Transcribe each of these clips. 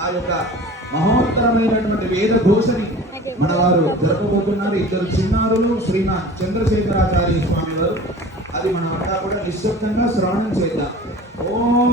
ఆ యొక్క మహోత్తరమైనటువంటి వేద ఘోషని మన వారు జరపబోతున్నారు ఇద్దరు చిన్నారులు శ్రీనాథ్ చంద్రశేఖరాచార్య స్వామి వారు అది మనం అంతా కూడా నిశ్శబ్దంగా శ్రవణం చేద్దాం. ఓం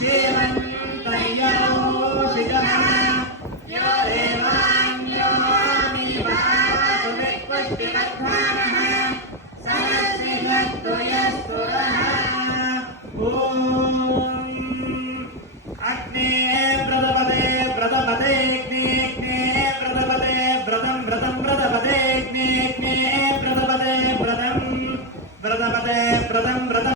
Yeah.